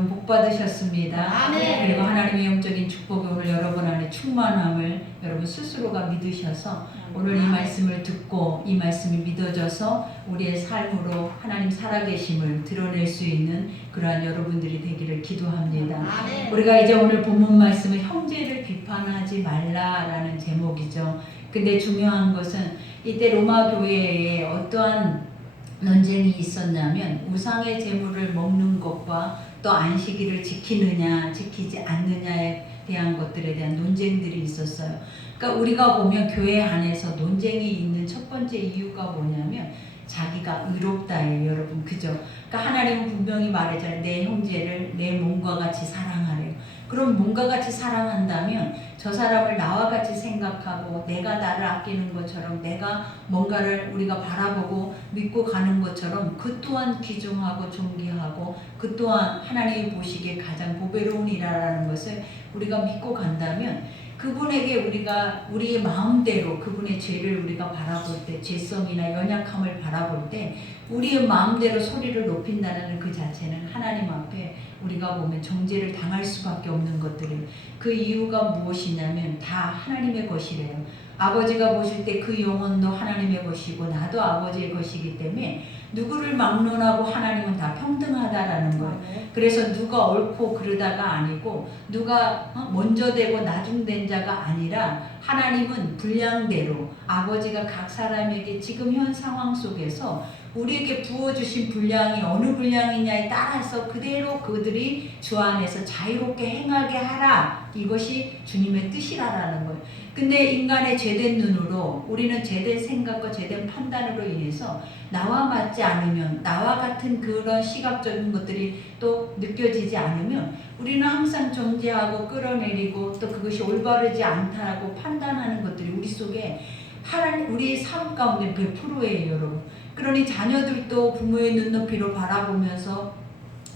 여러분 복 받으셨습니다. 아멘. 그리고 하나님의 영적인 축복이 오늘 여러분 안에 충만함을 여러분 스스로가 믿으셔서 오늘 이 말씀을 듣고 이 말씀이 믿어져서 우리의 삶으로 하나님 살아계심을 드러낼 수 있는 그러한 여러분들이 되기를 기도합니다. 아멘. 우리가 이제 오늘 본문 말씀은 형제를 비판하지 말라라는 제목이죠. 근데 중요한 것은 이때 로마 교회에 어떠한 논쟁이 있었냐면 우상의 제물을 먹는 것과 또 안식일을 지키느냐 지키지 않느냐에 대한 것들에 대한 논쟁들이 있었어요. 그러니까 우리가 보면 교회 안에서 논쟁이 있는 첫 번째 이유가 뭐냐면 자기가 의롭다예요, 여러분. 그죠? 그러니까 하나님은 분명히 말했잖아요. 내 형제를 내 몸과 같이 사랑하래요. 그럼 몸과 같이 사랑한다면 저 사람을 나와 같이 생각하고 내가 나를 아끼는 것처럼 내가 뭔가를 우리가 바라보고 믿고 가는 것처럼 그 또한 귀중하고 존귀하고 그 또한 하나님이 보시기에 가장 보배로운 일이라는 것을 우리가 믿고 간다면 그분에게 우리가 우리의 마음대로 그분의 죄를 우리가 바라볼 때 죄성이나 연약함을 바라볼 때 우리의 마음대로 소리를 높인다는 그 자체는 하나님 앞에 우리가 보면 정죄를 당할 수밖에 없는 것들이에요. 그 이유가 무엇이냐면 다 하나님의 것이래요. 아버지가 보실 때 그 영혼도 하나님의 것이고 나도 아버지의 것이기 때문에 누구를 막론하고 하나님은 다 평등하다라는 거예요. 그래서 누가 옳고 그르다가 아니고 누가 먼저 되고 나중된 자가 아니라 하나님은 분량대로 아버지가 각 사람에게 지금 현 상황 속에서 우리에게 부어주신 분량이 어느 분량이냐에 따라서 그대로 그들이 주 안에서 자유롭게 행하게 하라. 이것이 주님의 뜻이라는 거예요. 근데 인간의 죄된 눈으로 우리는 죄된 생각과 죄된 판단으로 인해서 나와 맞지 않으면 나와 같은 그런 시각적인 것들이 또 느껴지지 않으면 우리는 항상 정죄하고 끌어내리고 또 그것이 올바르지 않다라고 판단하는 것들이 우리 속에 하나님 우리 삶 가운데 100%예요, 여러분. 그러니 자녀들도 부모의 눈높이로 바라보면서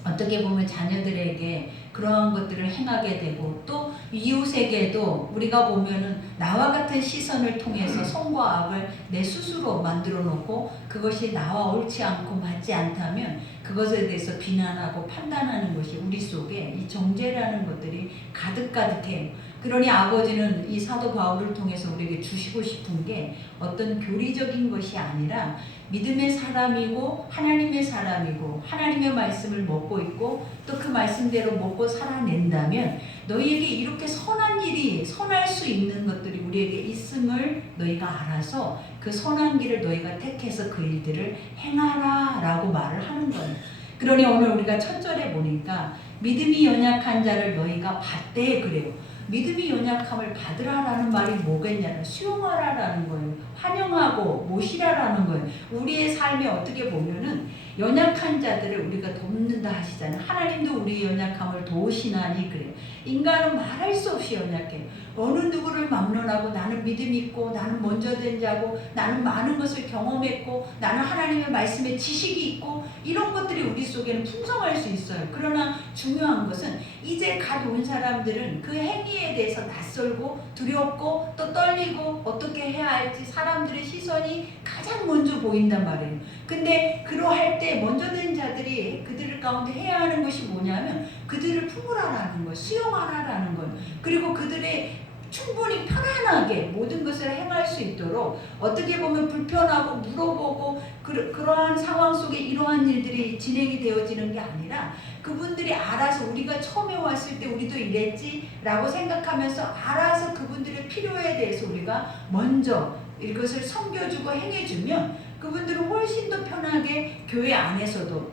어떻게 보면 자녀들에게 그러한 것들을 행하게 되고 또 이웃에게도 우리가 보면은 나와 같은 시선을 통해서 선과 악을 내 스스로 만들어 놓고 그것이 나와 옳지 않고 맞지 않다면 그것에 대해서 비난하고 판단하는 것이 우리 속에 이 정죄라는 것들이 가득가득해요. 그러니 아버지는 이 사도 바울을 통해서 우리에게 주시고 싶은 게 어떤 교리적인 것이 아니라 믿음의 사람이고 하나님의 사람이고 하나님의 말씀을 먹고 있고 또 그 말씀대로 먹고 살아낸다면 너희에게 이렇게 선한 일이 선할 수 있는 것들이 우리에게 있음을 너희가 알아서 그 선한 길을 너희가 택해서 그 일들을 행하라 라고 말을 하는 거예요. 그러니 오늘 우리가 첫 절에 보니까 믿음이 연약한 자를 너희가 받되 그래요. 믿음이 연약함을 받으라라는 말이 뭐겠냐면 수용하라라는 거예요. 환영하고 모시라라는 거예요. 우리의 삶에 어떻게 보면은 연약한 자들을 우리가 돕는다 하시잖아요. 하나님도 우리의 연약함을 도우시나니 그래요. 인간은 말할 수 없이 연약해요. 어느 누구를 막론하고 나는 믿음 있고 나는 먼저 된 자고 나는 많은 것을 경험했고 나는 하나님의 말씀에 지식이 있고 이런 것들이 우리 속에는 풍성할 수 있어요. 그러나 중요한 것은 이제 갓 온 사람들은 그 행위에 대해서 낯설고 두렵고 또 떨리고 어떻게 해야 할지 사람들의 시선이 가장 먼저 보인단 말이에요. 근데 그러할 때 먼저 된 자들이 그들 가운데 해야 하는 것이 뭐냐면 그들을 품으라라는 거예요. 수용하라라는 거예요. 그리고 그들의 충분히 편안하게 모든 것을 행할 수 있도록 어떻게 보면 불편하고 물어보고 그러한 상황 속에 이러한 일들이 진행이 되어지는 게 아니라 그분들이 알아서 우리가 처음에 왔을 때 우리도 이랬지 라고 생각하면서 알아서 그분들의 필요에 대해서 우리가 먼저 이것을 섬겨주고 행해주면 그분들은 훨씬 더 편하게 교회 안에서도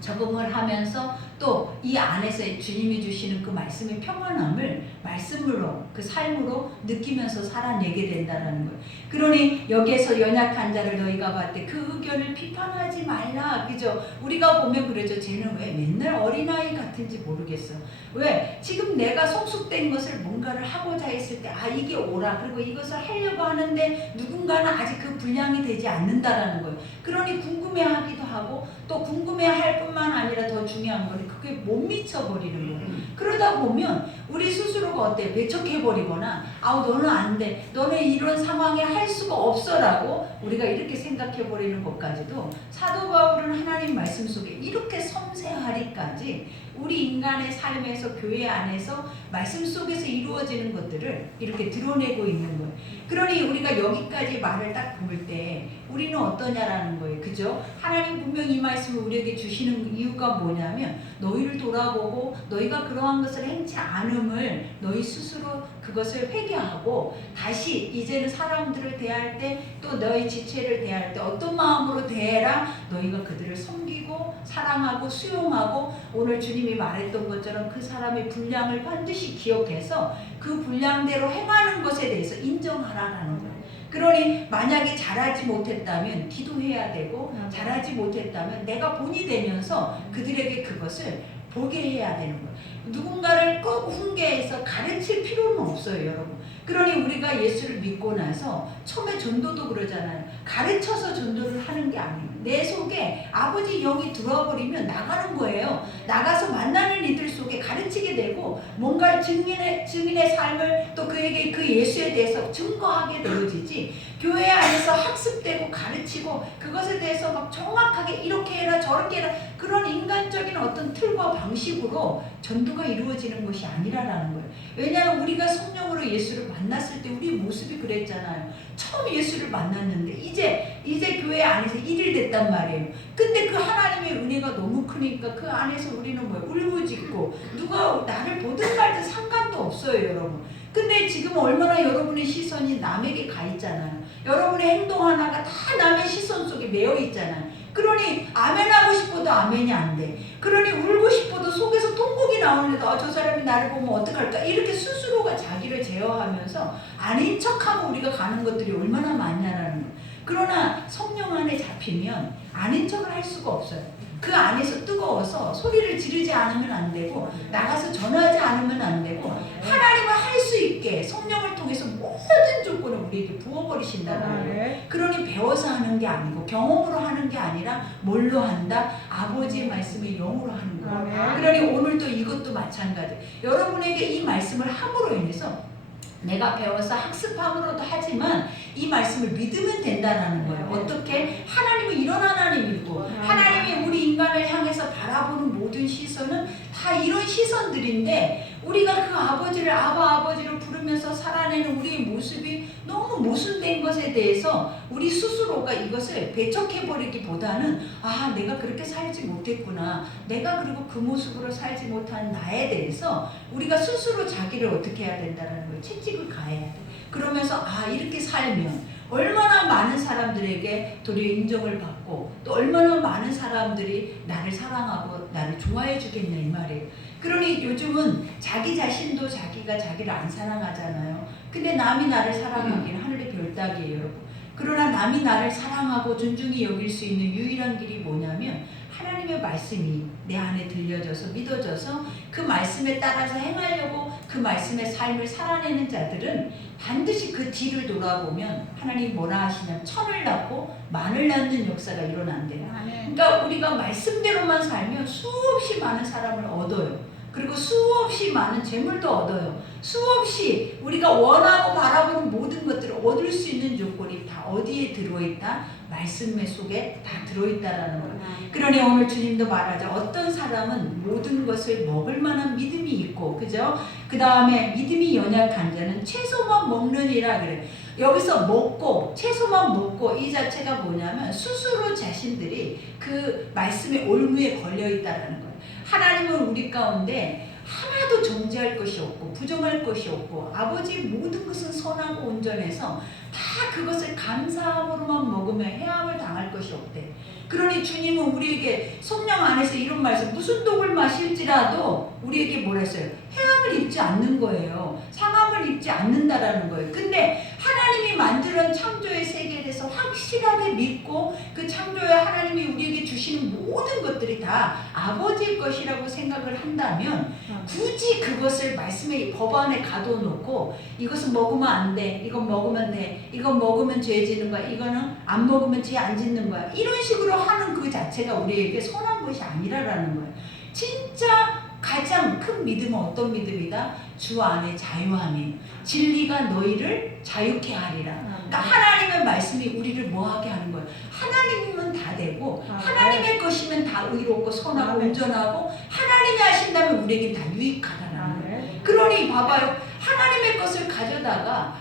적응을 하면서 또 이 안에서 주님이 주시는 그 말씀의 평안함을 말씀으로 그 삶으로 느끼면서 살아내게 된다는 거예요. 그러니 여기에서 연약한 자를 너희가 봤대 그 의견을 비판하지 말라. 그죠? 우리가 보면 그러죠. 쟤는 왜 맨날 어린아이 같은지 모르겠어. 왜? 지금 내가 성숙된 것을 뭔가를 하고자 했을 때 아 이게 옳아. 그리고 이것을 하려고 하는데 누군가는 아직 그 분량이 되지 않는다라는 거예요. 그러니 궁금해하기도 하고 또 궁금해할 뿐만 아니라 더 중요한 건 그게 못 미쳐버리는 거예요. 그러다 보면 우리 스스로가 어때? 배척해버리거나 아우 너는 안 돼. 너는 이런 상황에 할 수가 없어라고 우리가 이렇게 생각해버리는 것까지도 사도 바울은 하나님 말씀 속에 이렇게 섬세하리까지 우리 인간의 삶에서 교회 안에서 말씀 속에서 이루어지는 것들을 이렇게 드러내고 있는 거예요. 그러니 우리가 여기까지 말을 딱 볼 때 우리는 어떠냐라는 거예요. 그죠? 하나님 분명히 이 말씀을 우리에게 주시는 이유가 뭐냐면 너희를 돌아보고 너희가 그러한 것을 행치 않음을 너희 스스로 그것을 회개하고 다시 이제는 사람들을 대할 때 또 너희 지체를 대할 때 어떤 마음으로 대해라. 너희가 그들을 섬기고 사랑하고 수용하고 오늘 주님이 말했던 것처럼 그 사람의 분량을 반드시 기억해서 그 분량대로 행하는 것에 대해서 인정하라라는 거예요. 그러니 만약에 잘하지 못했다면 기도해야 되고 잘하지 못했다면 내가 본이 되면서 그들에게 그것을 보게 해야 되는 거예요. 누군가를 꼭 훈계해서 가르칠 필요는 없어요, 여러분. 그러니 우리가 예수를 믿고 나서 처음에 전도도 그러잖아요. 가르쳐서 전도를 하는 게 아니에요. 내 속에 아버지 영이 들어버리면 나가는 거예요. 나가서 만나는 이들 속에 가르치게 되고 뭔가 증인의 삶을 또 그에게 그 예수에 대해서 증거하게 되어지지, 교회 안에서 학습되고 가르치고 그것에 대해서 막 정확하게 이렇게 해라 저렇게 해라 그런 인간적인 어떤 틀과 방식으로 전도가 이루어지는 것이 아니라는 거예요. 왜냐하면 우리가 성령으로 예수를 만났을 때 우리 모습이 그랬잖아요. 처음 예수를 만났는데 이제 교회 안에서 1일 됐단 말이에요. 근데 그 하나님의 은혜가 너무 크니까 그 안에서 우리는 뭐예요? 울부짖고 누가 나를 보든 말든 상관도 없어요, 여러분. 근데 지금 얼마나 여러분의 시선이 남에게 가 있잖아요. 여러분의 행동 하나가 다 남의 시선 속에 매여 있잖아요. 그러니 아멘하고 싶어도 아멘이 안 돼. 그러니 울고 싶어도 속에서 통곡이 나오는데도 저 사람이 나를 보면 어떡할까? 이렇게 스스로가 자기를 제어하면서 아닌 척하고 우리가 가는 것들이 얼마나 많냐라는 거예요. 그러나 성령 안에 잡히면 아닌 척을 할 수가 없어요. 그 안에서 뜨거워서 소리를 지르지 않으면 안 되고 나가서 전하지 않으면 안 되고 하나님을 할 수 있게 성령을 통해서 모든 조건을 우리에게 부어버리신다는 거예요. 그러니 배워서 하는 게 아니고 경험으로 하는 게 아니라 뭘로 한다? 아버지의 말씀을 영으로 하는 거예요. 그러니 오늘도 이것도 마찬가지. 여러분에게 이 말씀을 함으로 인해서 내가 배워서 학습함으로도 하지만 이 말씀을 믿으면 된다는 거예요. 어떻게? 하나님은 이런 하나님이고 하나님이 우리 인간을 향해서 바라보는 모든 시선은 다 이런 시선들인데 우리가 그 아버지를 아버지로 부르면서 살아내는 우리의 모습이 너무 모순된 것에 대해서 우리 스스로가 이것을 배척해버리기보다는 내가 그렇게 살지 못했구나. 내가 그리고 그 모습으로 살지 못한 나에 대해서 우리가 스스로 자기를 어떻게 해야 된다는 거예요. 채찍을 가해야 돼. 그러면서 이렇게 살면 얼마나 많은 사람들에게 도리어 인정을 받고 또 얼마나 많은 사람들이 나를 사랑하고 나를 좋아해 주겠냐 이 말이에요. 그러니 요즘은 자기 자신도 자기가 자기를 안 사랑하잖아요. 근데 남이 나를 사랑하기는 하늘의 별따기예요, 여러분. 그러나 남이 나를 사랑하고 존중히 여길 수 있는 유일한 길이 뭐냐면 하나님의 말씀이 내 안에 들려져서 믿어져서 그 말씀에 따라서 행하려고 그 말씀의 삶을 살아내는 자들은 반드시 그 뒤를 돌아보면 하나님 뭐라 하시냐면 천을 낳고 만을 낳는 역사가 일어난대요. 그러니까 우리가 말씀대로만 살면 수없이 많은 사람을 얻어요. 그리고 수없이 많은 재물도 얻어요. 수없이 우리가 원하고 바라보는 모든 것들을 얻을 수 있는 조건이 다 어디에 들어있다? 말씀 속에 다 들어있다라는 거예요. 그러니 오늘 주님도 말하자. 어떤 사람은 모든 것을 먹을 만한 믿음이 있고, 그죠? 그 다음에 믿음이 연약한 자는 채소만 먹느니라 그래. 여기서 먹고 채소만 먹고 이 자체가 뭐냐면 스스로 자신들이 그 말씀의 올무에 걸려 있다라는 거예요. 하나님은 우리 가운데 하나도 정죄할 것이 없고 부정할 것이 없고 아버지 모든 것은 선하고 온전해서 다 그것을 감사함으로만 먹으면 해함을 당할 것이 없대. 그러니 주님은 우리에게 성령 안에서 이런 말씀, 무슨 독을 마실지라도 우리에게 뭐라 했어요? 해함을 입지 않는 거예요. 상함을 입지 않는다라는 거예요. 근데 하나님이 만드는 창조의 세계에 대해서 확실하게 믿고 그 창조의 하나님이 우리에게 주시는 모든 것들이 다 아버지의 것이라고 생각을 한다면 굳이 그것을 말씀의 법안에 가둬놓고 이것은 먹으면 안 돼, 이건 먹으면 돼, 이건 먹으면 죄 지는 거야, 이거는 안 먹으면 죄 안 짓는 거야, 이런 식으로 하는 그 자체가 우리에게 선한 것이 아니라라는 거예요. 진짜 가장 큰 큰 믿음은 어떤 믿음이다? 주 안에 자유함이 진리가 너희를 자유케 하리라. 그러니까 하나님의 말씀이 우리를 뭐하게 하는 거예요? 하나님이면 다 되고 하나님의 것이면 다 의롭고 선하고 온전하고 하나님이 하신다면 우리에게 다 유익하다라는 거예요. 그러니 봐봐요. 하나님의 것을 가져다가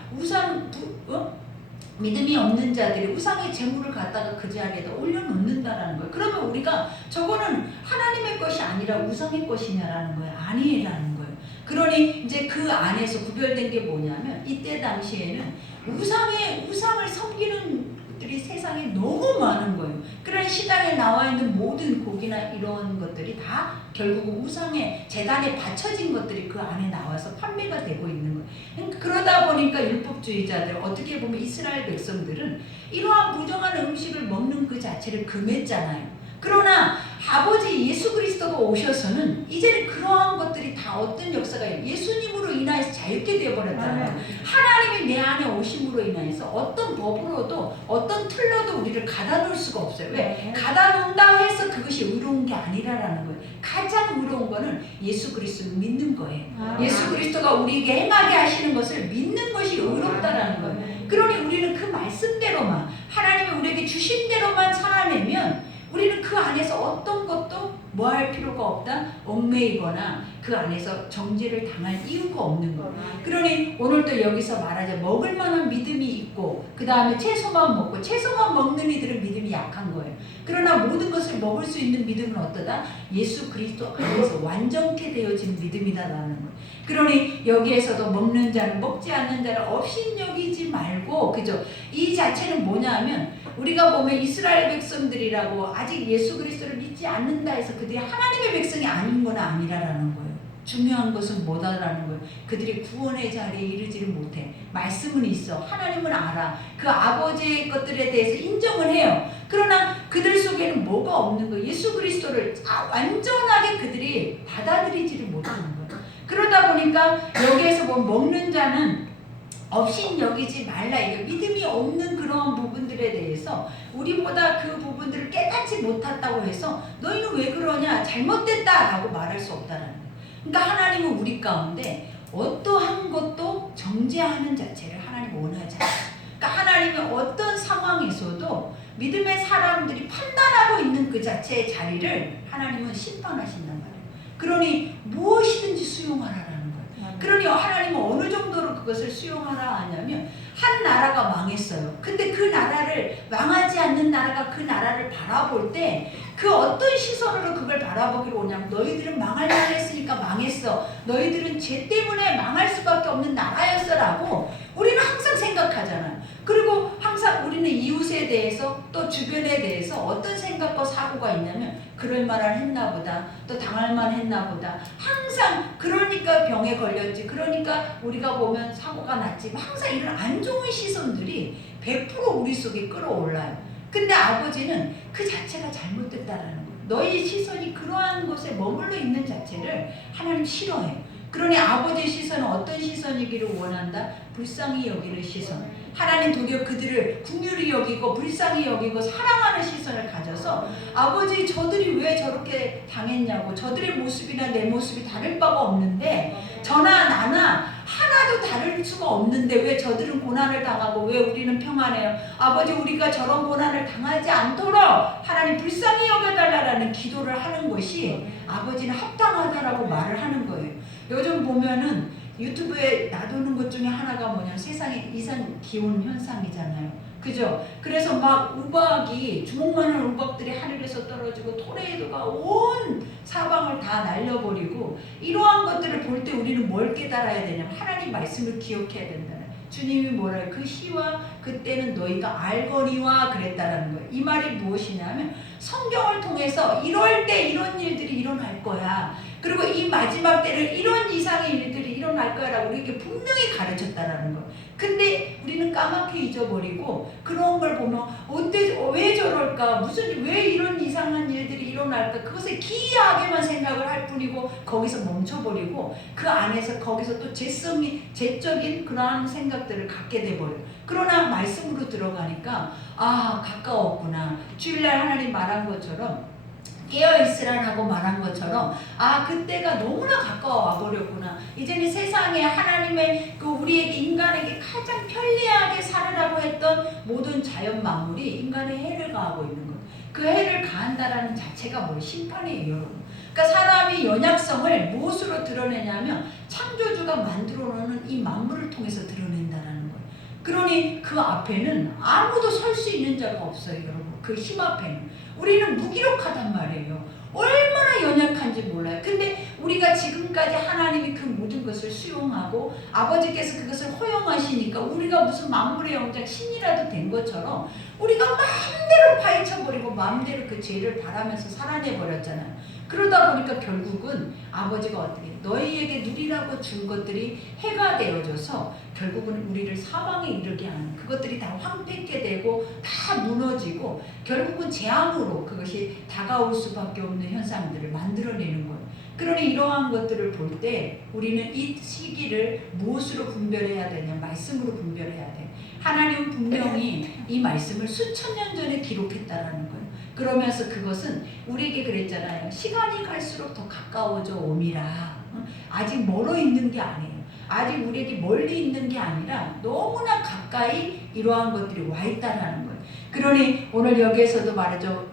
믿음이 없는 자들이 우상의 재물을 갖다가 그 자리에다 올려놓는다라는 거예요. 그러면 우리가 저거는 하나님의 것이 아니라 우상의 것이냐라는 거예요. 아니라는 거예요. 그러니 이제 그 안에서 구별된 게 뭐냐면 이때 당시에는 우상을 섬기는 것들이 세상에 너무 많은 거예요. 그런 시장에 나와 있는 모든 고기나 이런 것들이 다 결국은 우상의 제단에 바쳐진 것들이 그 안에 나와서 판매가 되고 있는 거예요. 그러다 보니까 율법주의자들, 어떻게 보면 이스라엘 백성들은 이러한 부정한 음식을 먹는 그 자체를 금했잖아요. 그러나 아버지 예수 그리스도가 오셔서는 이제는 그러한 것들이 다 어떤 역사가 예수님으로 인하여서 자유케 되어버렸잖아요. 하나님이 내 안에 오심으로 인하여서 어떤 법으로도 어떤 틀로도 우리를 가다놓을 수가 없어요. 왜? 가다놓는다 해서 그것이 의로운 게 아니라라는 거예요. 가장 의로운 거는 예수 그리스도를 믿는 거예요. 예수 그리스도가 우리에게 행하게 하시는 것을 믿는 것이 의롭다라는 거예요. 그러니 우리는 그 말씀대로만 하나님이 우리에게 주신 대로만 살아내면 우리는 그 안에서 어떤 것도 뭐 할 필요가 없다? 얽매이거나 그 안에서 정죄를 당할 이유가 없는 거예요. 그러니 오늘도 여기서 말하자 먹을 만한 믿음이 있고 그 다음에 채소만 먹고 채소만 먹는 이들은 믿음이 약한 거예요. 그러나 모든 것을 먹을 수 있는 믿음은 어떠다? 예수 그리스도 안에서 완전케 되어진 믿음이다라는 거예요. 그러니 여기에서도 먹는 자는 먹지 않는 자를 업신여기지 말고, 그죠? 이 자체는 뭐냐면 우리가 보면 이스라엘 백성들이라고 아직 예수 그리스도를 믿지 않는다 해서 그들이 하나님의 백성이 아닌 건 아니라라는 거예요. 중요한 것은 뭐다라는 거예요. 그들이 구원의 자리에 이르지를 못해. 말씀은 있어. 하나님은 알아. 그 아버지의 것들에 대해서 인정을 해요. 그러나 그들 속에는 뭐가 없는 거예요. 예수 그리스도를 완전하게 그들이 받아들이지를 못하는 거예요. 그러다 보니까 여기에서 보면 먹는 자는 업신여기지 말라. 이게 믿음이 없는 그런 부분들에 대해서 우리보다 그 부분들을 깨닫지 못했다고 해서 너희는 왜 그러냐, 잘못됐다라고 말할 수 없다는 거예요. 그러니까 하나님은 우리 가운데 어떠한 것도 정죄하는 자체를 하나님 원하지 않아요. 그러니까 하나님은 어떤 상황에서도 믿음의 사람들이 판단하고 있는 그 자체의 자리를 하나님은 심판하신단 말이에요. 그러니 무엇이든지 수용하라라는 거예요. 그러니 하나님은 어느 정도로 그것을 수용하라 하냐면 한 나라가 망했어요. 근데 그 나라를 망하지 않는 나라가 그 나라를 바라볼 때 그 어떤 시선으로 그걸 바라보기로 오냐면 너희들은 망할 만했으니까 망했어. 너희들은 죄 때문에 망할 수밖에 없는 나라였어 라고 우리는 항상 생각하잖아요. 그리고 항상 우리는 이웃에 대해서 또 주변에 대해서 어떤 생각과 사고가 있냐면 그럴 만한 했나 보다, 또 당할 만 했나 보다. 항상 그러니까 병에 걸렸지, 그러니까 우리가 보면 사고가 났지, 항상 이런 안 좋은 시선들이 100% 우리 속에 끌어올라요. 근데 아버지는 그 자체가 잘못됐다라는 거예요. 너희 시선이 그러한 곳에 머물러 있는 자체를 하나님 싫어해요. 그러니 아버지의 시선은 어떤 시선이기를 원한다? 불쌍히 여기는 시선. 하나님 도리어 그들을 긍휼히 여기고 불쌍히 여기고 사랑하는 시선을 가져서 아버지 저들이 왜 저렇게 당했냐고, 저들의 모습이나 내 모습이 다를 바가 없는데 저나 나나 하나도 다를 수가 없는데 왜 저들은 고난을 당하고 왜 우리는 평안해요? 아버지 우리가 저런 고난을 당하지 않도록 하나님 불쌍히 여겨달라는 기도를 하는 것이 아버지는 합당하다라고 말을 하는 거예요. 요즘 보면은 유튜브에 놔두는 것 중에 하나가 뭐냐면 세상의 이상 기온 현상이잖아요. 그죠? 그래서 막 우박이, 주먹만한 우박들이 하늘에서 떨어지고 토네이도가 온 사방을 다 날려버리고, 이러한 것들을 볼 때 우리는 뭘 깨달아야 되냐면 하나님 말씀을 기억해야 된다. 주님이 뭐래요? 그 시와 그때는 너희가 알거니와 그랬다라는 거예요. 이 말이 무엇이냐면 성경을 통해서 이럴 때 이런 일들이 일어날 거야. 그리고 이 마지막 때는 이런 이상의 일들이 일어날 거야라고 우리에게 분명히 가르쳤다라는 거예요. 근데 우리는 까맣게 잊어버리고 그런 걸 보면 왜 저럴까? 왜 이런 이상한 일들이 일어날까? 그것을 기이하게만 생각을 할 뿐이고 거기서 멈춰버리고 그 안에서 거기서 또 제적인 그러한 생각들을 갖게 돼버려요. 그러나 말씀으로 들어가니까 가까웠구나. 주일날 하나님 말한 것처럼 깨어있으라고 말한 것처럼 그때가 너무나 가까워 버렸구나. 이제는 세상에 하나님의 그 우리에게 인간에게 가장 편리하게 살으라고 했던 모든 자연 만물이 인간의 해를 가하고 있는 것. 그 해를 가한다라는 자체가 뭐예요? 심판이에요, 여러분. 그러니까 사람이 연약성을 무엇으로 드러내냐면 창조주가 만들어 놓은 이 만물을 통해서 드러낸다라는 거예요. 그러니 그 앞에는 아무도 설 수 있는 자가 없어요, 여러분. 그 힘 앞에는 우리는 무기력하단 말이에요. 얼마나 연약한지 몰라요. 근데 우리가 지금까지 하나님이 그 모든 것을 수용하고 아버지께서 그것을 허용하시니까 우리가 무슨 만물의 영장 신이라도 된 것처럼 우리가 마음대로 파헤쳐버리고 마음대로 그 죄를 바라면서 살아내버렸잖아요. 그러다 보니까 결국은 아버지가 어떻게 너희에게 누리라고 준 것들이 해가 되어져서 결국은 우리를 사망에 이르게 하는 그것들이 다 황폐케 되고 다 무너지고 결국은 재앙으로 그것이 다가올 수밖에 없는 현상들을 만들어내는 거예요. 그러니 이러한 것들을 볼 때 우리는 이 시기를 무엇으로 분별해야 되냐? 말씀으로 분별해야 돼. 하나님은 분명히 이 말씀을 수천 년 전에 기록했다라는 거예요. 그러면서 그것은 우리에게 그랬잖아요. 시간이 갈수록 더 가까워져 옴이라. 아직 멀어 있는 게 아니에요. 아직 우리에게 멀리 있는 게 아니라 너무나 가까이 이러한 것들이 와 있다라는 거예요. 그러니 오늘 여기에서도 말하죠.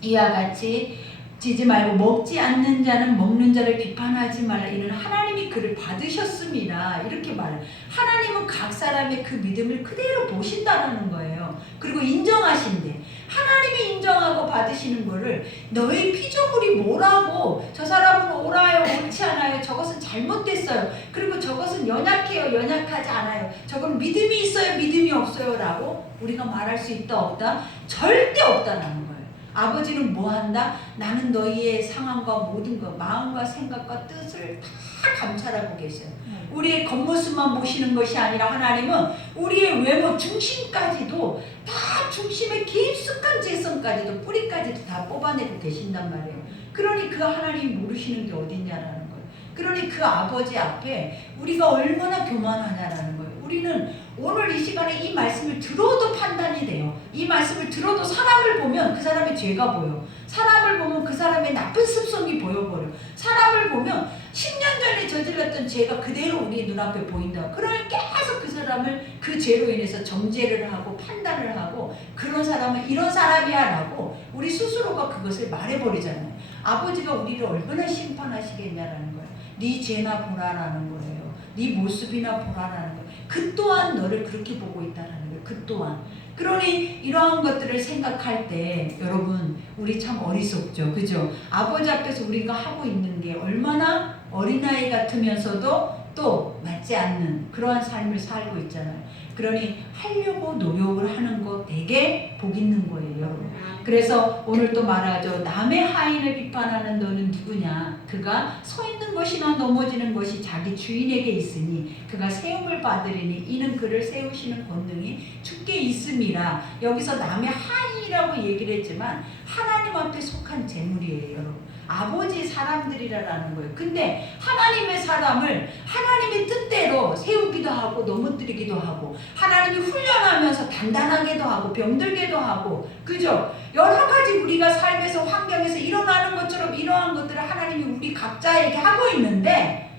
이와 같이 지지 말고 먹지 않는 자는 먹는 자를 비판하지 말라. 이는 하나님이 그를 받으셨습니다. 이렇게 말해요. 하나님은 각 사람의 그 믿음을 그대로 보신다라는 거예요. 그리고 인정하신대. 하나님이 인정하고 받으시는 거를 너희 피조물이 뭐라고 저 사람은 옳아요 옳지 않아요 저것은 잘못됐어요 그리고 저것은 연약해요 연약하지 않아요 저건 믿음이 있어요 믿음이 없어요 라고 우리가 말할 수 있다 없다? 절대 없다라는 거예요. 아버지는 뭐한다? 나는 너희의 상황과 모든 것 마음과 생각과 뜻을 다 감찰하고 계세요. 우리의 겉모습만 보시는 것이 아니라 하나님은 우리의 외모 중심까지도 다 중심의 깊숙한 재성까지도 뿌리까지도 다 뽑아내고 계신단 말이에요. 그러니 그 하나님 모르시는 게 어딨냐라는 거예요. 그러니 그 아버지 앞에 우리가 얼마나 교만하냐라는 거예요. 우리는 오늘 이 시간에 이 말씀을 들어도 판단이 돼요. 이 말씀을 들어도 사람을 보면 그 사람의 죄가 보여. 사람을 보면 그 사람의 나쁜 습성이 보여버려. 사람을 보면 10년 전에 저질렀던 죄가 그대로 우리 눈앞에 보인다. 그러니 계속 그 사람을 그 죄로 인해서 정죄를 하고 판단을 하고 그런 사람은 이런 사람이야 라고 우리 스스로가 그것을 말해버리잖아요. 아버지가 우리를 얼마나 심판하시겠냐라는 거예요. 네 죄나 보라라는 거예요. 네 모습이나 보라라는 거예요. 그 또한 너를 그렇게 보고 있다라는 거예요. 그 또한. 그러니 이러한 것들을 생각할 때 여러분 우리 참 어리석죠. 그죠? 아버지 앞에서 우리가 하고 있는 게 얼마나 어린아이 같으면서도 또 맞지 않는 그러한 삶을 살고 있잖아요. 그러니 하려고 노력을 하는 거 되게 복 있는 거예요, 여러분. 그래서 오늘 또 말하죠. 남의 하인을 비판하는 너는 누구냐? 그가 서 있는 것이나 넘어지는 것이 자기 주인에게 있으니 그가 세움을 받으리니 이는 그를 세우시는 권능이 주께 있음이라. 여기서 남의 하인이라고 얘기를 했지만 하나님 앞에 속한 재물이에요, 여러분. 아버지 사람들이라는 거예요. 근데 하나님의 사람을 하나님의 뜻대로 세우기도 하고 넘어뜨리기도 하고 하나님이 훈련하면서 단단하게도 하고 병들게도 하고 그죠? 여러 가지 우리가 삶에서 환경에서 일어나는 것처럼 이러한 것들을 하나님이 우리 각자에게 하고 있는데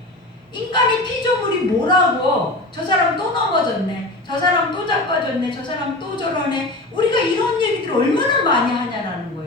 인간의 피조물이 뭐라고 저 사람 또 넘어졌네 저 사람 또 자빠졌네 저 사람 또 저러네 우리가 이런 얘기들을 얼마나 많이 하냐라는 거예요.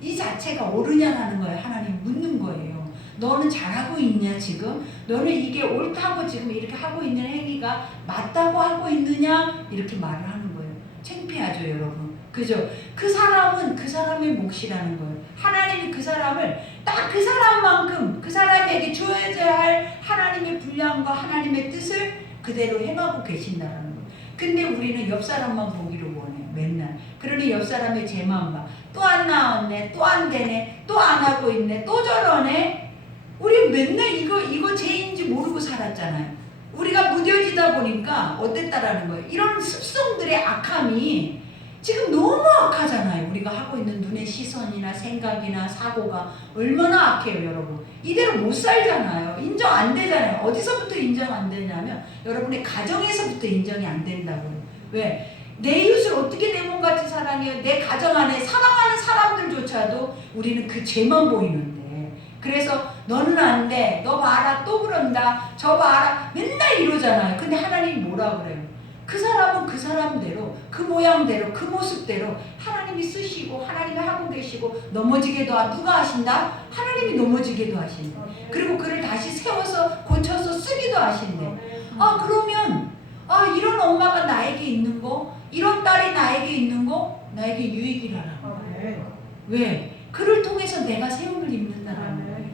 이 자체가 옳으냐라는 거예요. 하나님 묻는 거예요. 너는 잘하고 있냐 지금? 너는 이게 옳다고 지금 이렇게 하고 있는 행위가 맞다고 하고 있느냐? 이렇게 말을 하는 거예요. 창피하죠 여러분. 그죠? 그 사람은 그 사람의 몫이라는 거예요. 하나님이 그 사람을 딱 그 사람만큼 그 사람에게 주어져야 할 하나님의 분량과 하나님의 뜻을 그대로 행하고 계신다는 거예요. 근데 우리는 옆 사람만 보기를 원해요. 맨날. 그러니 옆 사람의 죄만 봐. 또 안 나왔네, 또 안 되네, 또 안 하고 있네, 또 저러네. 우리 맨날 이거 죄인지 모르고 살았잖아요. 우리가 무뎌지다 보니까 어땠다라는 거예요. 이런 습성들의 악함이 지금 너무 악하잖아요. 우리가 하고 있는 눈의 시선이나 생각이나 사고가 얼마나 악해요, 여러분. 이대로 못 살잖아요. 인정 안 되잖아요. 어디서부터 인정 안 되냐면 여러분의 가정에서부터 인정이 안 된다고요. 왜? 내 이웃을 어떻게 내 몸같이 사랑해요? 내 가정 안에 사랑하는 사람들조차도 우리는 그 죄만 보이는데 그래서 너는 안 돼. 너 봐라. 또 그런다. 저 봐라. 맨날 이러잖아요. 근데 하나님이 뭐라 그래요? 그 사람은 그 사람대로, 그 모양대로, 그 모습대로 하나님이 쓰시고 하나님이 하고 계시고 넘어지게도 누가 하신다? 하나님이 넘어지게도 하신다. 그리고 그를 다시 세워서 고쳐서 쓰기도 하신대. 그러면 이런 엄마가 나에게 있는 거, 이런 딸이 나에게 있는 거 나에게 유익이라는 거예요. 왜? 그를 통해서 내가 세움을 입는다라는 거예요.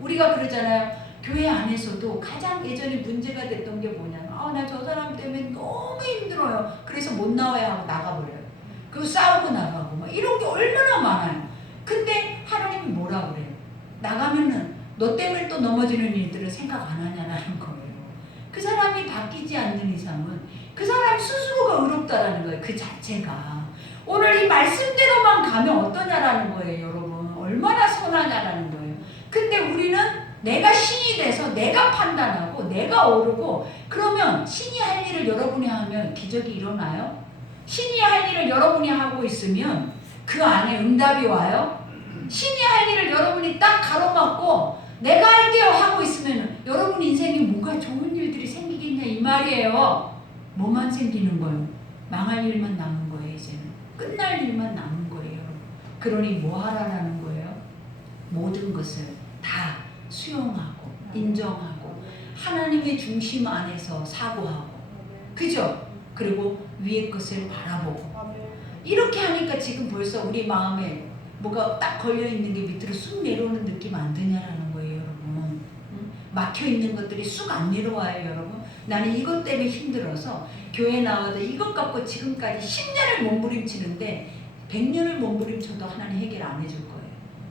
우리가 그러잖아요. 교회 안에서도 가장 예전에 문제가 됐던 게 뭐냐면 나 저 사람 때문에 너무 힘들어요. 그래서 못 나와야 하고 나가버려요. 그리고 싸우고 나가고 막 이런 게 얼마나 많아요. 근데 하나님이 뭐라 그래요? 나가면은 너 때문에 또 넘어지는 일들을 생각 안 하냐라는 거예요. 그 사람이 바뀌지 않는 이상은 그 사람 스스로가 의롭다라는 거예요. 그 자체가. 오늘 이 말씀대로만 가면 어떠냐라는 거예요. 여러분. 얼마나 선하냐라는 거예요. 근데 우리는 내가 신이 돼서 내가 판단하고 내가 오르고 그러면 신이 할 일을 여러분이 하면 기적이 일어나요? 신이 할 일을 여러분이 하고 있으면 그 안에 응답이 와요? 신이 할 일을 여러분이 딱 가로막고 내가 할게요 하고 있으면 여러분 인생에 뭔가 좋은 일들이 생기겠냐 이 말이에요. 뭐만 생기는 거예요? 망할 일만 남은 거예요. 이제는 끝날 일만 남은 거예요. 그러니 뭐 하라라는 거예요? 모든 것을 다 수용하고 인정하고 하나님의 중심 안에서 사고하고 그죠? 그리고 위의 것을 바라보고 이렇게 하니까 지금 벌써 우리 마음에 뭐가 딱 걸려있는 게 밑으로 쑥 내려오는 느낌 안 드냐라는 거예요. 여러분. 막혀있는 것들이 쑥 안 내려와요. 여러분. 나는 이것 때문에 힘들어서 교회 나와도 이것 갖고 지금까지 10년을 몸부림치는데 100년을 몸부림쳐도 하나님 해결 안 해줄 거예요.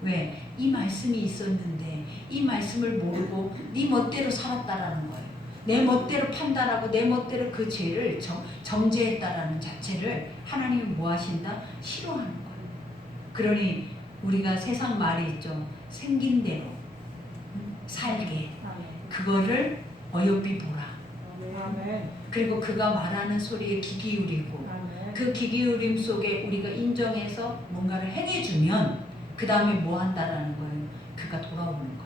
왜? 이 말씀이 있었는데 이 말씀을 모르고 네 멋대로 살았다라는 거예요. 내 멋대로 판단하고 내 멋대로 그 죄를 정죄했다라는 자체를 하나님이 뭐 하신다? 싫어하는 거예요. 그러니 우리가 세상 말이 있죠. 생긴 대로 살게. 그거를 어여삐 보라. 그리고 그가 말하는 소리에 귀 기울이고 그 귀 기울임 속에 우리가 인정해서 뭔가를 행해주면 그 다음에 뭐 한다라는 거예요. 그가 돌아오는 거예요.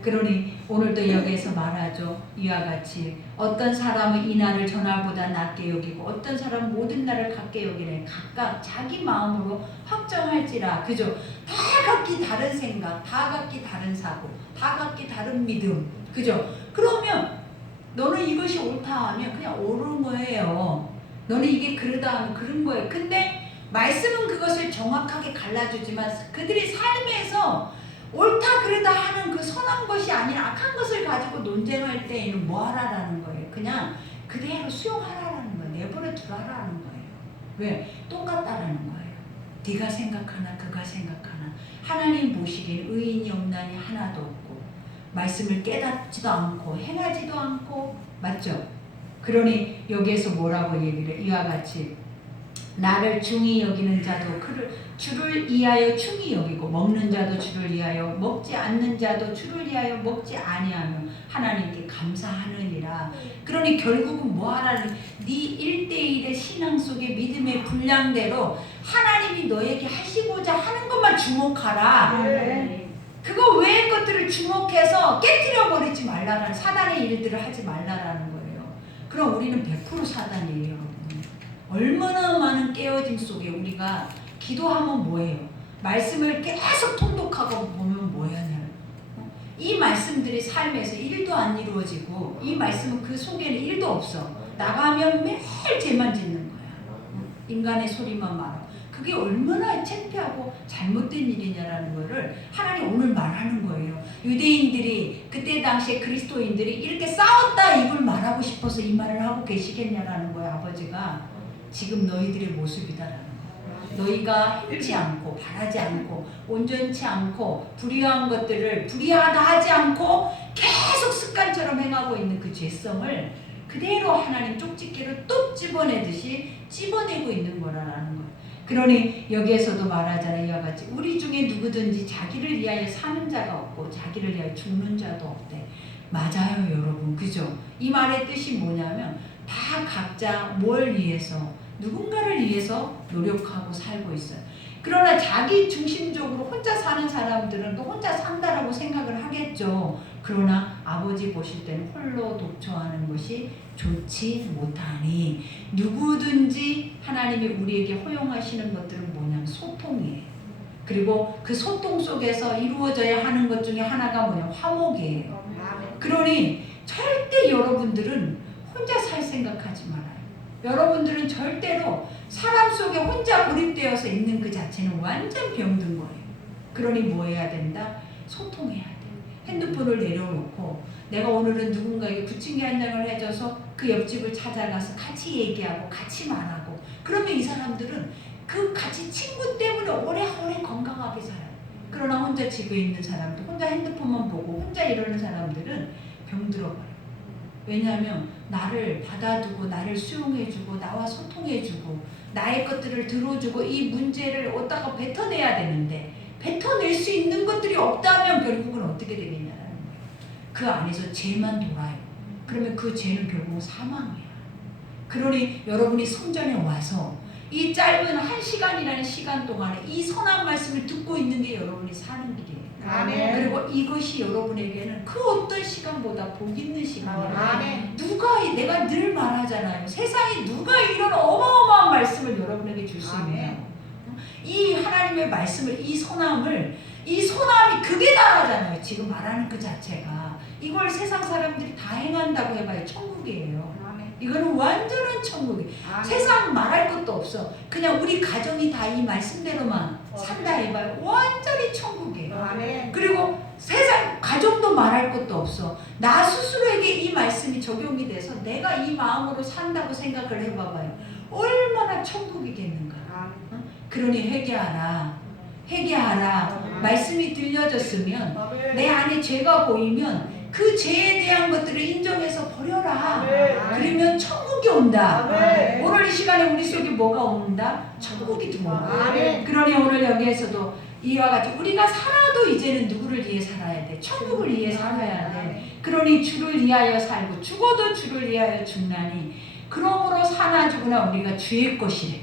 그러니 오늘도 여기에서 말하죠. 이와 같이 어떤 사람은 이 날을 전날보다 낮게 여기고 어떤 사람은 모든 날을 같게 여기래. 각각 자기 마음으로 확정할지라. 그죠? 다 각기 다른 생각, 다 각기 다른 사고, 다 각기 다른 믿음. 그죠? 그러면 너는 이것이 옳다 하면 그냥 옳은 거예요. 너는 이게 그러다 하면 그런 거예요. 근데 말씀은 그것을 정확하게 갈라주지만 그들이 삶에서 옳다 그러다 하는 그 선한 것이 아니라 악한 것을 가지고 논쟁할 때에는 뭐 하라라는 거예요. 그냥 그대로 수용하라라는 거예요. 내버려 두라라는 거예요. 왜? 똑같다라는 거예요. 네가 생각하나 그가 생각하나 하나님 보시기에 의인이 없나니 하나도 없고 말씀을 깨닫지도 않고 행하지도 않고 맞죠? 그러니 여기에서 뭐라고 얘기를 해? 이와 같이 나를 중히 여기는 자도 주를 이하여 충히 여기고 먹는 자도 주를 위하여 먹지 않는 자도 주를 위하여 먹지 아니하며 하나님께 감사하느니라. 그러니 결국은 뭐 하라는 네 1대1의 신앙 속의 믿음의 분량대로 하나님이 너에게 하시고자 하는 것만 주목하라. 그거 외의 것들을 주목해서 깨뜨려 버리지 말라라는 사단의 일들을 하지 말라라는 거예요. 그럼 우리는 100% 사단이에요. 여러분. 얼마나 많은 깨어짐 속에 우리가 기도하면 뭐예요? 말씀을 계속 통독하고 보면 뭐예요? 이 말씀들이 삶에서 1도 안 이루어지고 이 말씀은 그 속에는 1도 없어. 나가면 매일 죄만 짓는 거야. 인간의 소리만 말하고. 그게 얼마나 창피하고 잘못된 일이냐라는 거를 하나님 오늘 말하는 거예요. 유대인들이 그때 당시에 그리스도인들이 이렇게 싸웠다 이걸 말하고 싶어서 이 말을 하고 계시겠냐라는 거예요. 아버지가 지금 너희들의 모습이다라는 거예요. 너희가 행치 않고 바라지 않고 온전치 않고 불의한 것들을 불의하다 하지 않고 계속 습관처럼 행하고 있는 그 죄성을 그대로 하나님 쪽집게로 뚝 집어내듯이 집어내고 있는 거라는 거예요. 그러니 여기에서도 말하잖아요. 이와 같이 우리 중에 누구든지 자기를 위하여 사는 자가 없고 자기를 위하여 죽는 자도 없대. 맞아요 여러분. 그죠? 이 말의 뜻이 뭐냐면 다 각자 뭘 위해서 누군가를 위해서 노력하고 살고 있어요. 그러나 자기 중심적으로 혼자 사는 사람들은 또 혼자 산다라고 생각을 하겠죠. 그러나 아버지 보실 때는 홀로 독초하는 것이 좋지 못하니, 누구든지 하나님이 우리에게 허용하시는 것들은 뭐냐면 소통이에요. 그리고 그 소통 속에서 이루어져야 하는 것 중에 하나가 뭐냐면 화목이에요. 그러니 절대 여러분들은 혼자 살 생각하지 말아요. 여러분들은 절대로 사람 속에 혼자 고립되어서 있는 그 자체는 완전 병든 거예요. 그러니 뭐 해야 된다? 소통해야 돼. 핸드폰을 내려놓고 내가 오늘은 누군가에게 부침개 한 장을 해줘서 그 옆집을 찾아가서 같이 얘기하고 같이 말하고, 그러면 이 사람들은 그 같이 친구 때문에 오래오래 건강하게 살아요. 그러나 혼자 집에 있는 사람들, 혼자 핸드폰만 보고 혼자 이러는 사람들은 병들어버려요. 왜냐하면 나를 받아두고 나를 수용해주고 나와 소통해주고 나의 것들을 들어주고 이 문제를 어디다가 뱉어내야 되는데, 뱉어낼 수 있는 것들이 없다면 결국은 어떻게 되겠냐는 거예요. 그 안에서 죄만 돌아요. 그러면 그 죄는 결국은 사망이야. 그러니 여러분이 성전에 와서 이 짧은 1시간이라는 시간 동안에 이 선한 말씀을 듣고 있는 게 여러분이 사는 길이에요. 아멘. 그리고 이것이 여러분에게는 그 어떤 시간보다 복 있는 시간이에요. 아멘. 내가 늘 말하잖아요. 세상에 누가 이런 어마어마한 말씀을 여러분에게 줄 수 있냐고. 이 하나님의 말씀을, 이 소남이 극에 달하잖아요. 지금 말하는 그 자체가. 이걸 세상 사람들이 다 행한다고 해봐요. 천국이에요. 이거는 완전한 천국이에요. 세상 말할 것도 없어. 그냥 우리 가정이 다 이 말씀대로만 산다 해봐요. 완전히 천국이에요. 그리고 세상 가정도 말할 것도 없어. 나 스스로에게 이 말씀이 적용이 돼서 내가 이 마음으로 산다고 생각을 해봐봐요. 얼마나 천국이겠는가. 그러니 회개하라. 말씀이 들려졌으면 내 안에 죄가 보이면 그 죄에 대한 것들을 인정해서 버려라. 그러면 천국이 온다. 오늘 이 시간에 우리 속에 뭐가 온다? 천국이 들어온다. 그러니 오늘 여기에서도 이와 같이 우리가 살아도 이제는 누구를 위해 살아야 돼? 천국을 위해 살아야 돼. 그러니 주를 위하여 살고 죽어도 주를 위하여 죽나니 그러므로 사나 죽으나 우리가 주의 것이래.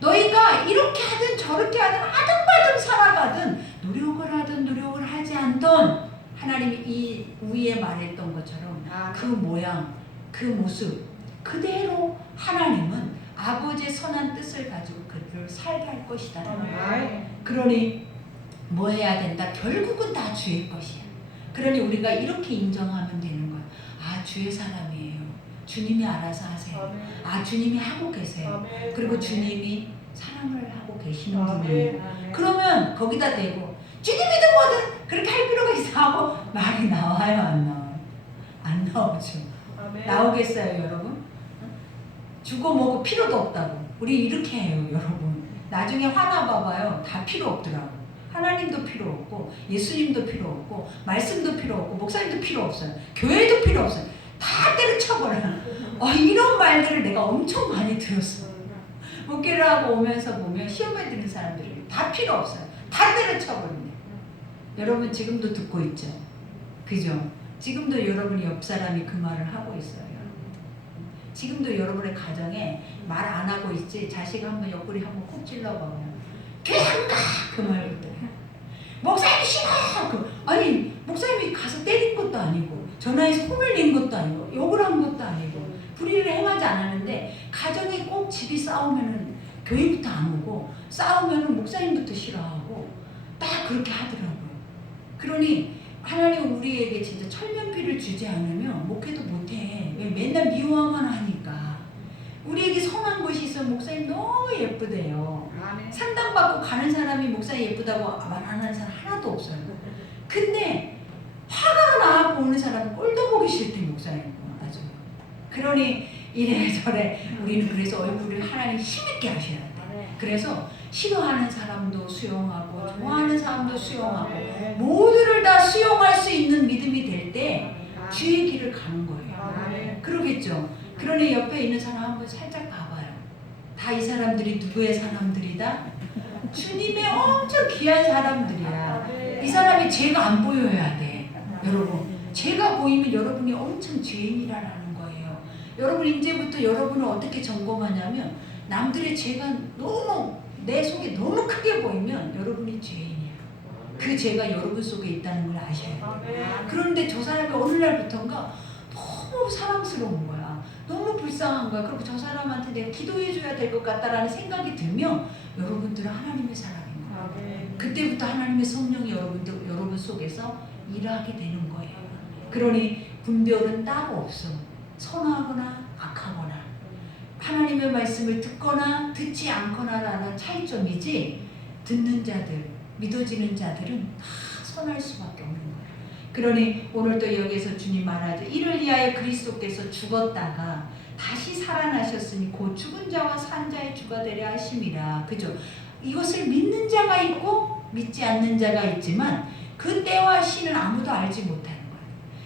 너희가 이렇게 하든 저렇게 하든 아등바등 살아가든 노력을 하든 노력을 하지 않든 하나님이 이 위에 말했던 것처럼 그 모양, 그 모습 그대로 하나님은 아버지의 선한 뜻을 가지고 그들을 살게 할 것이다. 그러니 뭐 해야 된다? 결국은 다 주의 것이야. 그러니 우리가 이렇게 인정하면 되는 거야. 아, 주의 사람이에요. 주님이 알아서 하세요. 아, 주님이 하고 계세요. 그리고 주님이 사랑을 하고 계시는 분이에요. 그러면 거기다 대고 주님이든 뭐든 그렇게 할 필요가 있어 하고 말이 나와요? 안 나와요? 안 나오죠. 나오겠어요 여러분? 주고 뭐고 필요도 없다고 우리 이렇게 해요 여러분. 나중에 화나 봐봐요. 다 필요 없더라고. 하나님도 필요 없고 예수님도 필요 없고 말씀도 필요 없고 목사님도 필요 없어요. 교회도 필요 없어요. 다 때려쳐버려요. 이런 말들을 내가 엄청 많이 들었어. 목회를 하고 오면서 보면 시험에 드는 사람들이 다 필요 없어요. 다 때려쳐버립니다. 여러분 지금도 듣고 있죠? 그죠? 지금도 여러분이 옆 사람이 그 말을 하고 있어요. 지금도 여러분의 가정에 말 안 하고 있지? 자식 한번 옆구리 한번 콕 찔러봐요. 교회 안 가! 그 말 목사님 싫어! 아니 목사님이 가서 때린 것도 아니고 전화해서 혼을 낸 것도 아니고 욕을 한 것도 아니고 불의를 행하지 않았는데 가정이 꼭 집이 싸우면은 교회부터 안 오고 싸우면은 목사님부터 싫어하고 딱 그렇게 하더라고요. 그러니 하나님 우리에게 진짜 철면피를 주지 않으면 목회도 못해. 왜? 맨날 미워만 하니까. 우리에게 선한 것이 있어. 목사님 너무 예쁘대요. 상담받고 가는 사람이 목사님 예쁘다고 말 안 하는 사람 하나도 없어요. 근데 화가 나고 오는 사람은 꼴도 보기 싫대 목사님. 아주. 그러니 이래저래 우리는 그래서 얼굴을 하나님 힘있게 하셔야 돼. 그래서 싫어하는 사람도 수용하고 좋아하는 사람도 수용하고 모두를 다 수용할 수 있는 믿음이 될 때 주의 길을 가는 거예요. 그러겠죠. 그러니 옆에 있는 사람 한번 살짝 봐봐요. 다 이 사람들이 누구의 사람들이다? 주님의 엄청 귀한 사람들이야. 이 사람이 죄가 안 보여야 돼. 여러분 죄가 보이면 여러분이 엄청 죄인이라는 거예요. 여러분 이제부터 여러분을 어떻게 점검하냐면 남들의 죄가 너무 내 속에 너무 크게 보이면 여러분이 죄인이야. 그 죄가 여러분 속에 있다는 걸 아셔야 돼요. 그런데 저 사람이 어느 날부터인가 너무 사랑스러운 거야. 너무 불쌍한 거야. 그리고 저 사람한테 내가 기도해줘야 될 것 같다라는 생각이 들면 여러분들은 하나님의 사람인 거예요. 그때부터 하나님의 성령이 여러분 속에서 일하게 되는 거예요. 그러니 분별은 따로 없어. 선하거나 악하거나 하나님의 말씀을 듣거나 듣지 않거나라는 차이점이지, 듣는 자들, 믿어지는 자들은 다 선할 수밖에 없는 거예요. 그러니 오늘도 여기에서 주님 말하죠. 이를 위하여 그리스도께서 죽었다가 다시 살아나셨으니 곧 죽은 자와 산 자의 주가 되려 하심이라. 그죠? 이것을 믿는 자가 있고 믿지 않는 자가 있지만 그 때와 시는 아무도 알지 못하는 거예요.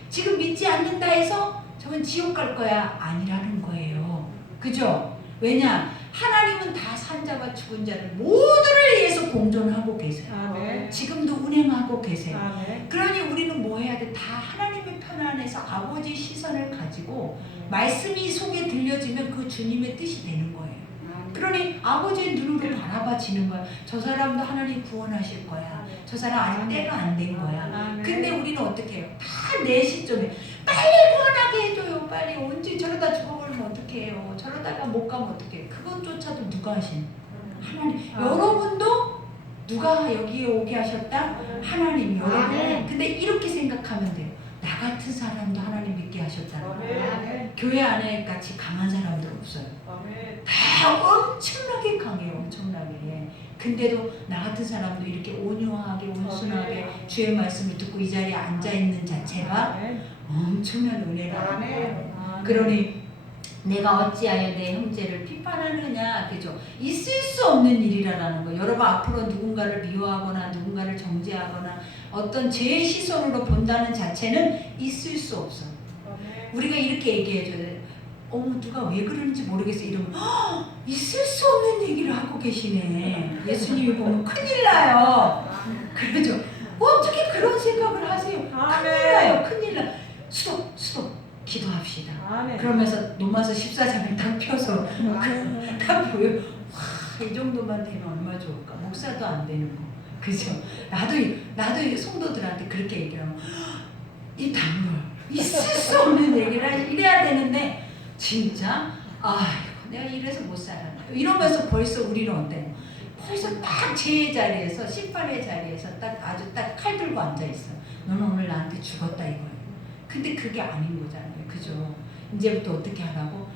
지금 믿지 않는다 해서 저건 지옥 갈 거야 아니라는 거예요. 그죠? 왜냐? 하나님은 다 산자와 죽은 자를 모두를 위해서 공존하고 계세요. 지금도 운행하고 계세요. 그러니 우리는 뭐 해야 돼? 다 하나님의 편 안에서 아버지의 시선을 가지고 말씀이 속에 들려지면 그 주님의 뜻이 되는 거예요. 그러니 아버지의 눈으로 바라봐지는 거야. 저 사람도 하나님 구원하실 거야. 저 사람 아직 때가 안 된 거야. 근데 우리는 어떻게 해요? 다 내 시점에 빨리 구원하게 해줘요. 빨리 언제 저러다 죽어버리면 어떡해 해요. 저러다가 못 가면 어떡해 해요. 그것조차도 누가 하신? 하나님. 여러분도 누가 여기에 오게 하셨다? 하나님. 여러분. 근데 이렇게 생각하면 돼요. 나 같은 사람도 하나님 믿게 하셨다는 거예요. 교회 안에 같이 강한 사람들 없어요. 다 엄청나게 강해요. 엄청나게. 근데도 나 같은 사람도 이렇게 온유하게 온순하게 주의 말씀을 듣고 이 자리에 앉아있는 자체가 엄청난 은혜라는 거예요. 그러니 내가 어찌하여 내 형제를 비판하느냐. 그죠? 있을 수 없는 일이라는 거예요. 여러분 앞으로 누군가를 미워하거나 누군가를 정죄하거나 어떤 죄의 시선으로 본다는 자체는 있을 수 없어. 우리가 이렇게 얘기해줘야 돼. 누가 왜 그러는지 모르겠어. 이러면 있을 수 없는 얘기를 하고 계시네. 예수님이 보면 큰일 나요. 그러죠. 어떻게 그런 생각을 하세요? 큰일 나요. 큰일 나. 수도 기도합시다. 그러면서 로마서 14장을 딱 펴서 딱 보여. 와, 이 정도만 되면 얼마나 좋을까. 목사도 안 되는 거. 그죠? 나도 성도들한테 그렇게 얘기하면 이 단물 있을 수 없는 얘기를 이래야 되는데 진짜 아이고 내가 이래서 못 살아 이러면서 벌써 우리는 어때요? 벌써 딱 죄의 자리에서 심판의 자리에서 아주 딱 칼 들고 앉아있어. 너는 오늘 나한테 죽었다 이거예요. 근데 그게 아닌 거잖아요. 그죠? 이제부터 어떻게 하라고?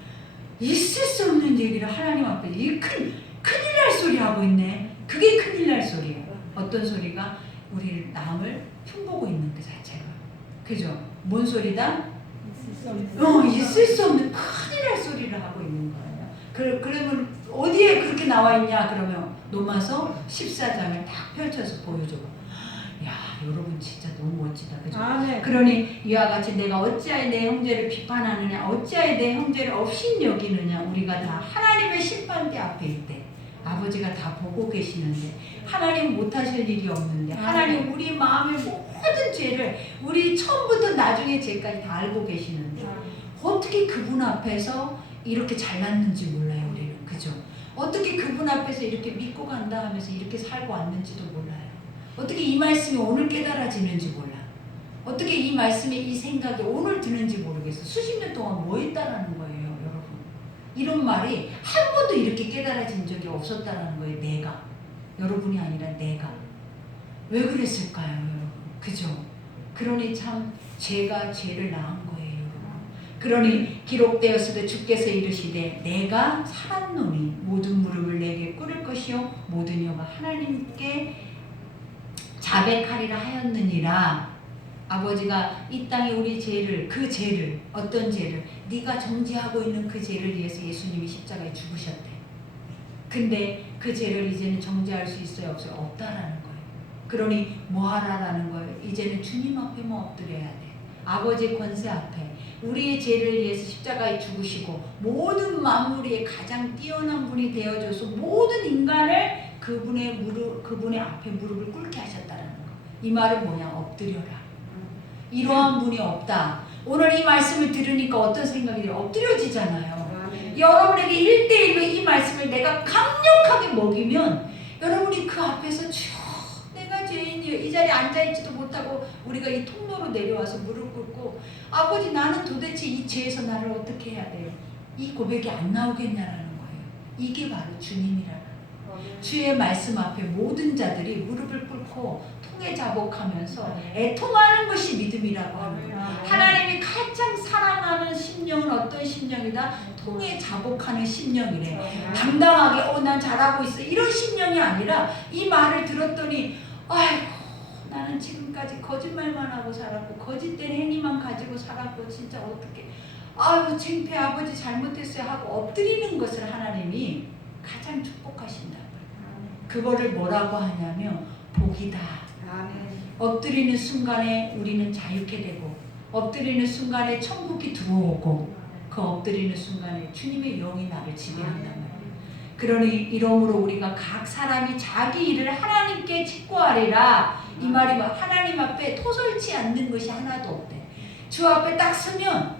있을 수 없는 얘기를 하나님 앞에 이 큰일 날 소리 하고 있네. 그게 큰일 날 소리예요. 어떤 소리가? 우리 남을 흉보고 있는 그 자체가. 그죠? 뭔 소리다? 있을 수 없는 큰일 날 소리를 하고 있는 거예요. 그러면 어디에 그렇게 나와 있냐? 그러면 로마서 14장을 딱 펼쳐서 보여줘. 야, 여러분 진짜 너무 멋지다. 그죠? 그러니 이와 같이 내가 어찌하여 내 형제를 비판하느냐, 어찌하여 내 형제를 없인 여기느냐. 우리가 다 하나님의 심판대 앞에 있대. 아버지가 다 보고 계시는데 하나님 못하실 일이 없는데 하나님 우리 마음의 모든 죄를 우리 처음부터 나중에 죄까지 다 알고 계시는데 어떻게 그분 앞에서 이렇게 잘났는지 몰라요. 우리는. 그죠? 어떻게 그분 앞에서 이렇게 믿고 간다 하면서 이렇게 살고 왔는지도 몰라요. 어떻게 이 말씀이 오늘 깨달아지는지 몰라. 어떻게 이 말씀의 이 생각이 오늘 드는지 모르겠어. 수십 년 동안 뭐 했다라는 거예요. 이런 말이 한 번도 이렇게 깨달아진 적이 없었다는 거예요. 내가. 여러분이 아니라 내가. 왜 그랬을까요, 여러분? 그죠? 그러니 참 죄가 죄를 낳은 거예요, 여러분. 그러니 기록되었으되 주께서 이르시되 내가 살았노니 모든 무릎을 내게 꿇을 것이요 모든 혀가 하나님께 자백하리라 하였느니라. 아버지가 이 땅에 우리 죄를, 그 죄를, 어떤 죄를, 네가 정죄하고 있는 그 죄를 위해서 예수님이 십자가에 죽으셨대. 근데 그 죄를 이제는 정죄할 수 있어요? 없어요? 없다라는 거예요. 그러니 뭐 하라라는 거예요? 이제는 주님 앞에만 엎드려야 돼. 아버지의 권세 앞에 우리의 죄를 위해서 십자가에 죽으시고 모든 만물 위에 가장 뛰어난 분이 되어줘서 모든 인간을 그분의 앞에 무릎을 꿇게 하셨다라는 거. 이 말은 뭐냐? 엎드려라. 이러한 분이 없다. 오늘 이 말씀을 들으니까 어떤 생각이 들어요? 엎드려지잖아요. 여러분에게 1대1로 이 말씀을 내가 강력하게 먹이면 여러분이 그 앞에서 주여 내가 죄인이요, 이 자리에 앉아있지도 못하고 우리가 이 통로로 내려와서 무릎 꿇고 아버지 나는 도대체 이 죄에서 나를 어떻게 해야 돼요? 이 고백이 안 나오겠냐라는 거예요. 이게 바로 주님이라는 주의 말씀 앞에 모든 자들이 무릎을 꿇고 통에 자복하면서 애통하는 것이 믿음이라고 하는 거예요. 하나님이 가장 사랑하는 심령은 어떤 심령이다? 통에 자복하는 심령이래. 당당하게 난 잘하고 있어 이런 심령이 아니라 이 말을 들었더니 아이고 나는 지금까지 거짓말만 하고 살았고 거짓된 행위만 가지고 살았고 진짜 어떻게 아이고 창피해 아버지 잘못했어요 하고 엎드리는 것을 하나님이 가장 축복하신다. 그거를 뭐라고 하냐면 복이다. 엎드리는 순간에 우리는 자유케 되고 엎드리는 순간에 천국이 들어오고 그 엎드리는 순간에 주님의 영이 나를 지배한단 말이에요. 그러니 이러므로 우리가 각 사람이 자기 일을 하나님께 직고하리라. 이 말이 하나님 앞에 토설치 않는 것이 하나도 없대. 주 앞에 딱 서면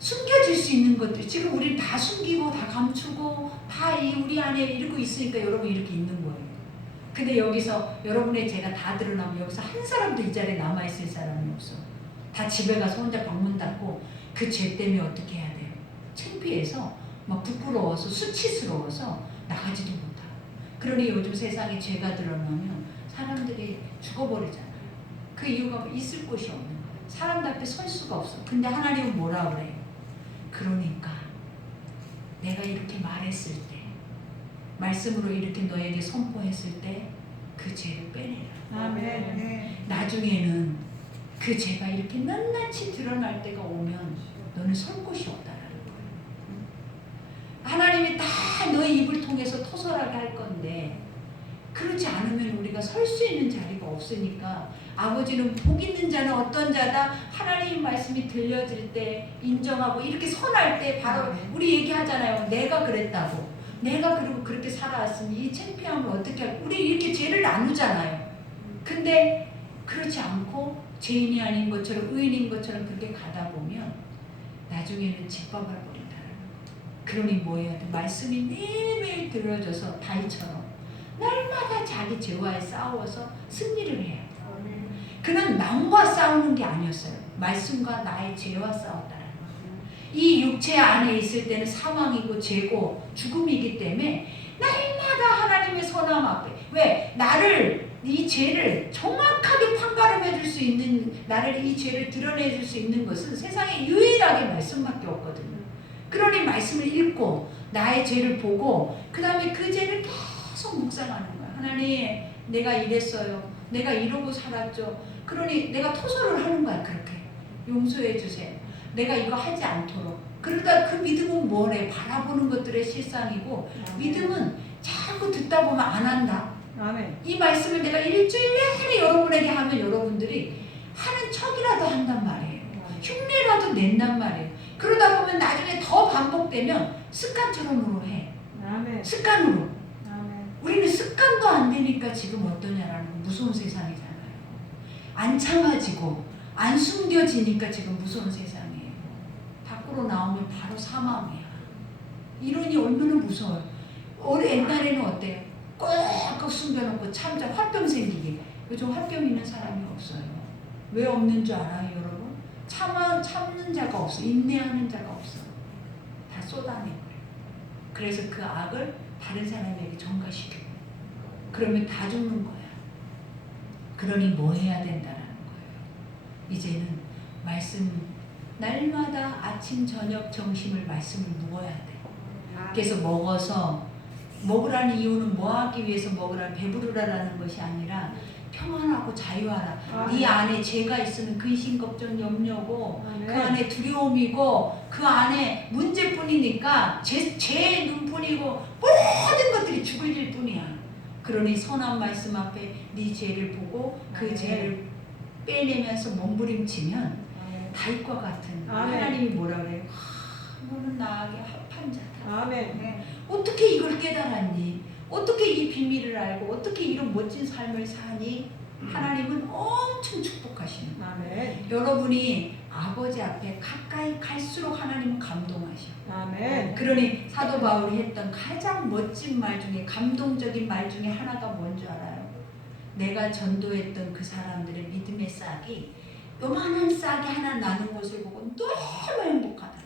숨겨질 수 있는 것들 지금 우리는 다 숨기고 다 감추고 다 우리 안에 이러고 있으니까 여러분 이렇게 있는 거예요. 근데 여기서 여러분의 죄가 다 드러나면 여기서 한 사람도 이 자리에 남아있을 사람이 없어. 다 집에 가서 혼자 방문 닫고 그 죄 때문에 어떻게 해야 돼요? 창피해서 막 부끄러워서 수치스러워서 나가지도 못하고. 그러니 요즘 세상에 죄가 드러나면 사람들이 죽어버리잖아요. 그 이유가 있을 곳이 없는 거예요. 사람들 앞에 설 수가 없어. 근데 하나님은 뭐라 그래요? 그러니까 내가 이렇게 말했을 때 말씀으로 이렇게 너에게 선포했을 때 그 죄를 빼내라. 아멘. 나중에는 그 죄가 이렇게 낱낱이 드러날 때가 오면 너는 설 곳이 없다라는 거예요. 하나님이 다 너의 입을 통해서 토설하게 할 건데 그렇지 않으면 우리가 설 수 있는 자리가 없으니까 아버지는 복 있는 자는 어떤 자다? 하나님 말씀이 들려질 때 인정하고 이렇게 선할 때 바로 우리 얘기하잖아요. 내가 그랬다고. 내가 그리고 그렇게 살아왔으니 이 창피함을 어떻게 할까? 우리 이렇게 죄를 나누잖아요. 근데 그렇지 않고 죄인이 아닌 것처럼 의인인 것처럼 그렇게 가다 보면 나중에는 짓밟아 버린다는 거예요. 그러니 뭐 해야 돼? 말씀이 매일매일 들어져서 다윗처럼 날마다 자기 죄와의 싸워서 승리를 해야 돼. 그는 남과 싸우는 게 아니었어요. 말씀과 나의 죄와 싸웠다는 거예요. 이 육체 안에 있을 때는 사망이고 죄고 죽음이기 때문에 날마다 하나님의 선함 앞에 왜? 나를 이 죄를 정확하게 판가름해 줄 수 있는 나를 이 죄를 드러내 줄 수 있는 것은 세상에 유일하게 말씀밖에 없거든요. 그러니 말씀을 읽고 나의 죄를 보고 그 다음에 그 죄를 계속 묵상하는 거야. 하나님 내가 이랬어요. 내가 이러고 살았죠. 그러니 내가 토설을 하는 거야. 그렇게 용서해 주세요. 내가 이거 하지 않도록. 그러다 그 믿음은 뭐래? 바라보는 것들의 실상이고 믿음은 자꾸 듣다 보면 안 한다. 아멘. 이 말씀을 내가 일주일 내내 여러분에게 하면 여러분들이 하는 척이라도 한단 말이에요. 흉내라도 낸단 말이에요. 그러다 보면 나중에 더 반복되면 습관처럼으로 해. 아멘. 습관으로. 아멘. 우리는 습관도 안 되니까 지금 어떠냐라는 무서운 세상이잖아요. 안 참아지고 안 숨겨지니까 지금 무서운 세상이에요. 밖으로 나오면 바로 사망이야. 이론이 얼마나 무서워요. 옛날에는 어때요? 꽉 숨겨놓고 참자 화병 생기게. 요즘 화병 있는 사람이 없어요. 왜 없는 줄 알아요, 여러분? 참는 자가 없어. 인내하는 자가 없어. 다 쏟아내버려. 그래서 그 악을 다른 사람에게 전가시키고. 그러면 다 죽는 거야. 그러니 뭐 해야 된다라는 거예요. 이제는 말씀 날마다 아침 저녁 점심을 말씀을 먹어야 돼. 그래서 먹어서 먹으라는 이유는 뭐 하기 위해서 먹으라 배부르라라는 것이 아니라 평안하고 자유하라. 네 안에 죄가 있으면 근심 걱정 염려고 그 안에 두려움이고 그 안에 문제뿐이니까 죄의 눈뿐이고 모든 것들이 죽을 일 뿐이야. 그러니 선한 말씀 앞에 네 죄를 보고 그 죄를 빼내면서 몸부림치면 다윗과 같은 하나님이 뭐라 그래요? 너는 나에게 합한 자다. 아멘. 어떻게 이걸 깨달았니? 어떻게 이 비밀을 알고 어떻게 이런 멋진 삶을 사니? 하나님은 엄청 축복하시는 거예요. 아멘. 여러분이 아버지 앞에 가까이 갈수록 하나님은 감동하셔. 아멘. 그러니 사도 바울이 했던 가장 멋진 말 중에, 감동적인 말 중에 하나가 뭔지 알아요? 내가 전도했던 그 사람들의 믿음의 싹이 요만한 싹이 하나 나는 것을 보고 너무 행복하다.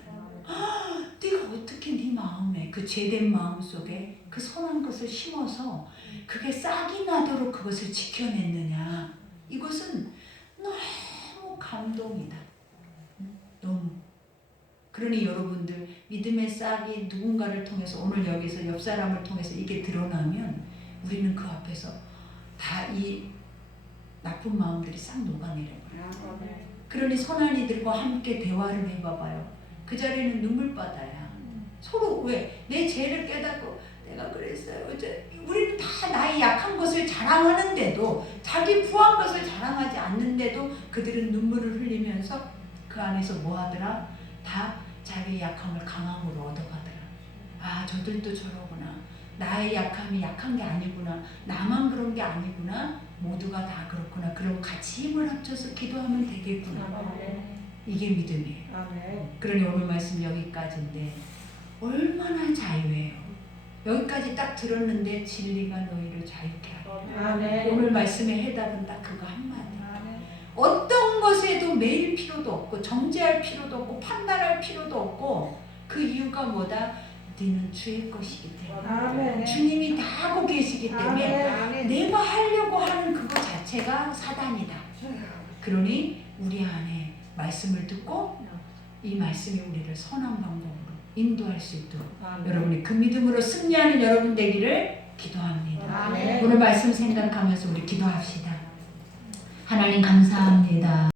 네가 어떻게 네 마음에, 그 죄된 마음 속에 그 선한 것을 심어서 그게 싹이 나도록 그것을 지켜냈느냐. 이것은 너무 감동이다. 너무. 그러니 여러분들, 믿음의 싹이 누군가를 통해서, 오늘 여기서 옆 사람을 통해서 이게 드러나면 우리는 그 앞에서 다 이 나쁜 마음들이 싹 녹아내려버려요. 그러니 선한 이들과 함께 대화를 해봐봐요. 그 자리는 눈물바다야. 서로 왜? 내 죄를 깨닫고 내가 그랬어요. 우리는 다 나의 약한 것을 자랑하는데도, 자기 부한 것을 자랑하지 않는데도 그들은 눈물을 흘리면서 그 안에서 뭐 하더라? 다 자기 약함을 강함으로 얻어가더라. 아, 저들도 저러구나. 나의 약함이 약한 게 아니구나. 나만 그런 게 아니구나. 모두가 다 그렇구나. 그럼 같이 힘을 합쳐서 기도하면 되겠구나. 이게 믿음이에요. 그러니 오늘 말씀 여기까지인데 얼마나 자유해요. 여기까지 딱 들었는데 진리가 너희를 자유케 하리라. 오늘 말씀의 해답은 딱 그거 한마디. 어떤 것에도 매일 필요도 없고 정죄할 필요도 없고 판단할 필요도 없고, 그 이유가 뭐다? 너는 주의 것이기 때문에. 주님이 다 하고 계시기 때문에 내가 하려고 하는 그거 자체가 사단이다. 그러니 우리 안에 말씀을 듣고 이 말씀이 우리를 선한 방법으로 인도할 수 있도록 여러분이 그 믿음으로 승리하는 여러분 되기를 기도합니다. 오늘 말씀 생각하면서 우리 기도합시다. 하나님 감사합니다.